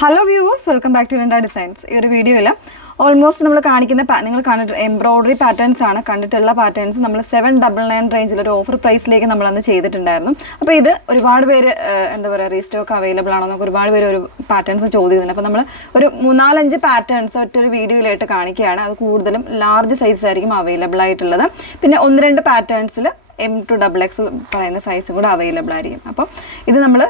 Hello viewers, welcome back to Linda designs. ഈ ഒരു വീഡിയോയിൽ ഓൾമോസ്റ്റ് നമ്മൾ കാണിക്കുന്ന നിങ്ങൾ കണ്ടിട്ട് എംബ്രോയിഡറി പാറ്റേൺസ് ആണ് കണ്ടിട്ടുള്ള പാറ്റേൺസ് നമ്മൾ 799 റേഞ്ചിൽ ഒരു ഓഫർ പ്രൈസിലേക്ക് നമ്മളന്ന് ചെയ്തിട്ടുണ്ടായിരുന്നു. അപ്പോൾ ഇത് ഒരുപാട് പേര് എന്താ പറയുക റീസ്റ്റോക്ക് അവൈലബിൾ ആണോ എന്നൊക്കെ ഒരുപാട് പേര് ഒരു പാറ്റേൺസ് ചോദിക്കുന്നുണ്ട്. അപ്പോൾ നമ്മൾ ഒരു 3-4-5 പാറ്റേൺസ് ഒറ്റൊരു വീഡിയോയിലായിട്ട് കാണിക്കുകയാണ്. അത് കൂടുതലും ലാർജ് സൈസ് ആയിരിക്കും അവൈലബിൾ ആയിട്ടുള്ളത്. പിന്നെ 1-2 പാറ്റേൺസിൽ M to XXL പറയുന്ന സൈസും കൂടെ അവൈലബിൾ ആയിരിക്കും. അപ്പം ഇത് നമ്മൾ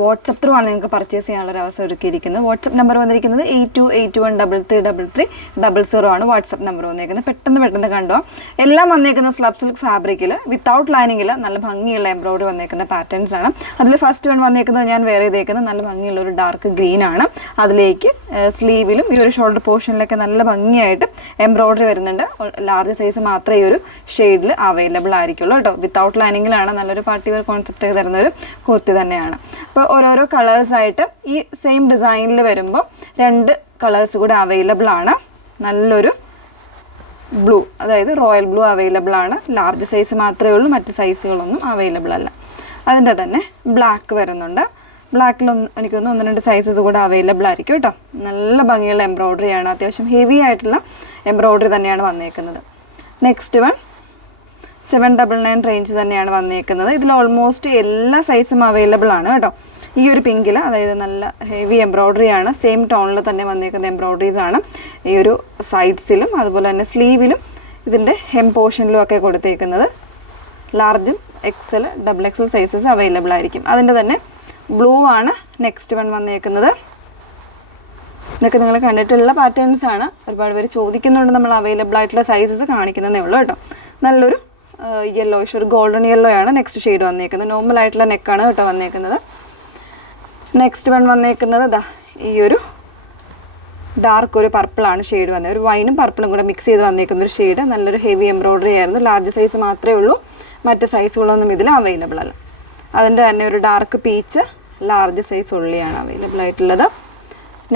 വാട്സപ്പ് ത്രൂ ആണ് നിങ്ങൾക്ക് പർച്ചേസ് ചെയ്യാനുള്ള അവസരം ഒരുക്കിയിരിക്കുന്നത്. വാട്സപ്പ് നമ്പർ വന്നിരിക്കുന്നത് 8281333300 ആണ് വാട്സപ്പ് നമ്പർ വന്നിരിക്കുന്നത്. പെട്ടെന്ന് കണ്ടോ. എല്ലാം വന്നേക്കുന്ന സ്ലബ് സിൽക്ക് ഫാബ്രിക്കിൽ വിത്തൗട്ട് ലൈനിങ്ങിൽ നല്ല ഭംഗിയുള്ള എംബ്രോയിഡറി വന്നേക്കുന്ന പാറ്റേൺസ് ആണ്. അതിൽ ഫസ്റ്റ് വൺ വന്നേക്കുന്നത് ഞാൻ വേറെ ചെയ്തേക്കുന്നത് നല്ല ഭംഗിയുള്ള ഒരു ഡാർക്ക് ഗ്രീൻ ആണ്. അതിലേക്ക് സ്ലീവിലും ഈ ഒരു ഷോൾഡർ പോർഷനിലൊക്കെ നല്ല ഭംഗിയായിട്ട് എംബ്രോയിഡറി വരുന്നുണ്ട്. ലാർജ് സൈസ് മാത്രമേ ഈ ഒരു ഷെയ്ഡിൽ അവൈലബിൾ ആയിരിക്കുള്ളൂ കേട്ടോ. വിത്തൗട്ട് ലൈനിങ്ങിലാണ്. നല്ലൊരു പാർട്ടി വെയർ കോൺസെപ്റ്റ് തരുന്ന ഒരു കുർത്തി തന്നെയാണ്. അപ്പോൾ ഓരോരോ കളേഴ്സായിട്ട് ഈ സെയിം ഡിസൈനിൽ വരുമ്പോൾ 2 കളേഴ്സ് കൂടെ അവൈലബിൾ ആണ്. നല്ലൊരു ബ്ലൂ, അതായത് റോയൽ ബ്ലൂ അവൈലബിൾ ആണ്. ലാർജ് സൈസ് മാത്രമേ ഉള്ളൂ, മറ്റ് സൈസുകളൊന്നും അവൈലബിൾ അല്ല. അതിൻ്റെ തന്നെ ബ്ലാക്ക് വരുന്നുണ്ട്. ബ്ലാക്കിലൊന്നും എനിക്കൊന്ന് 1-2 സൈസസ് കൂടെ അവൈലബിൾ ആയിരിക്കും കേട്ടോ. നല്ല ഭംഗിയുള്ള എംബ്രോയിഡറിയാണ്. അത്യാവശ്യം ഹെവി ആയിട്ടുള്ള എംബ്രോയിഡറി തന്നെയാണ് വന്നേക്കുന്നത്. നെക്സ്റ്റ് വൺ 799 റേഞ്ച് തന്നെയാണ് വന്നേക്കുന്നത്. ഇതിൽ ഓൾമോസ്റ്റ് എല്ലാ സൈസും അവൈലബിൾ ആണ് കേട്ടോ. ഈ ഒരു പിങ്കിൽ, അതായത് നല്ല ഹെവി എംബ്രോയിഡറി ആണ്. സെയിം ടോണിൽ തന്നെ വന്നേക്കുന്ന എംബ്രോയിഡറീസ് ആണ്. ഈ ഒരു സൈഡ്സിലും അതുപോലെ തന്നെ സ്ലീവിലും ഇതിൻ്റെ ഹെം പോർഷനിലും ഒക്കെ കൊടുത്തേക്കുന്നത്. ലാർജും XXL സൈസസ് അവൈലബിൾ ആയിരിക്കും. അതിൻ്റെ തന്നെ ബ്ലൂ ആണ് നെക്സ്റ്റ് വൺ വന്നേക്കുന്നത്. ഇതൊക്കെ നിങ്ങൾ കണ്ടിട്ടുള്ള പാറ്റേൺസ് ആണ്. ഒരുപാട് പേര് ചോദിക്കുന്നുണ്ട്, നമ്മൾ അവൈലബിൾ ആയിട്ടുള്ള സൈസസ് കാണിക്കുന്നതേ ഉള്ളൂ കേട്ടോ. നല്ലൊരു യെല്ലോയിഷ്, ഒരു ഗോൾഡൻ യെല്ലോ ആണ് നെക്സ്റ്റ് ഷെയ്ഡ് വന്നേക്കുന്നത്. നോർമൽ ആയിട്ടുള്ള നെക്കാണ് കേട്ടോ വന്നേക്കുന്നത്. നെക്സ്റ്റ് വൺ വന്നേക്കുന്നത് ഈ ഒരു ഡാർക്ക് ഒരു പർപ്പിളാണ് ഷെയ്ഡ് വന്നത്. ഒരു വൈനും പർപ്പിളും കൂടെ മിക്സ് ചെയ്ത് വന്നേക്കുന്ന ഒരു ഷെയ്ഡ്. നല്ലൊരു ഹെവി എംബ്രോയിഡറി ആയിരുന്നു. ലാർജ് സൈസ് മാത്രമേ ഉള്ളൂ, മറ്റ് സൈസുകളൊന്നും ഇതിൽ അവൈലബിൾ അല്ല. അതിൻ്റെ തന്നെ ഒരു ഡാർക്ക് പീച്ച് ലാർജ് സൈസ് ഉള്ളിയാണ് അവൈലബിൾ ആയിട്ടുള്ളത്.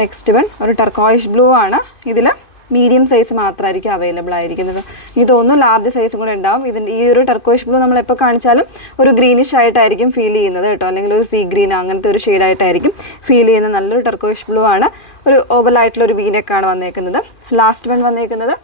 നെക്സ്റ്റ് വൺ ഒരു ടർക്കോയിഷ് ബ്ലൂ ആണ്. ഇതിൽ മീഡിയം സൈസ് മാത്രമായിരിക്കും അവൈലബിൾ ആയിരിക്കുന്നത്. ഇതൊന്നും ലാർജ് സൈസും കൂടെ ഉണ്ടാവും. ഇതിൻ്റെ ഈ ഒരു ടർക്കോയിഷ് ബ്ലൂ നമ്മളെപ്പോൾ കാണിച്ചാലും ഒരു ഗ്രീനിഷ് ആയിട്ടായിരിക്കും ഫീൽ ചെയ്യുന്നത് കേട്ടോ. അല്ലെങ്കിൽ ഒരു സീ ഗ്രീൻ അങ്ങനത്തെ ഒരു ഷെയ്ഡായിട്ടായിരിക്കും ഫീൽ ചെയ്യുന്നത്. നല്ലൊരു ടർക്കോയിഷ് ബ്ലൂ ആണ്. ഒരു ഓവലായിട്ടുള്ള ഒരു വീനെക്കാണ് വന്നേക്കുന്നത്. ലാസ്റ്റ് വൺ വന്നേക്കുന്നത്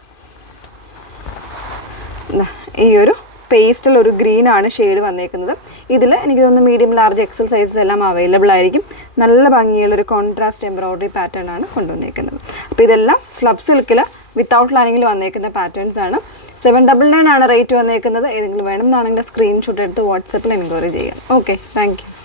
ഈ ഒരു പേസ്റ്റൽ ഒരു ഗ്രീൻ ആണ് ഷെയ്ഡ് വന്നേക്കുന്നത്. ഇതിൽ എനിക്ക് തോന്നുന്നു മീഡിയം ലാർജ് XL സൈസസ് എല്ലാം അവൈലബിൾ ആയിരിക്കും. നല്ല ഭംഗിയുള്ളൊരു കോൺട്രാസ്റ്റ് എംബ്രോയിഡറി പാറ്റേൺ ആണ് കൊണ്ടുവന്നേക്കുന്നത്. അപ്പോൾ ഇതെല്ലാം സ്ലബ് സിൽക്കിൽ വിത്തൗട്ട് ലൈനിങ്ങിൽ വന്നേക്കുന്ന പാറ്റേൺസ് ആണ്. 799 ആണ് റേറ്റ് വന്നേക്കുന്നത്. ഏതെങ്കിലും വേണമെന്നാണെങ്കിൽ സ്ക്രീൻഷോട്ട് എടുത്ത് വാട്സപ്പിൽ എൻക്വയറി ചെയ്യാം. Okay, thank you.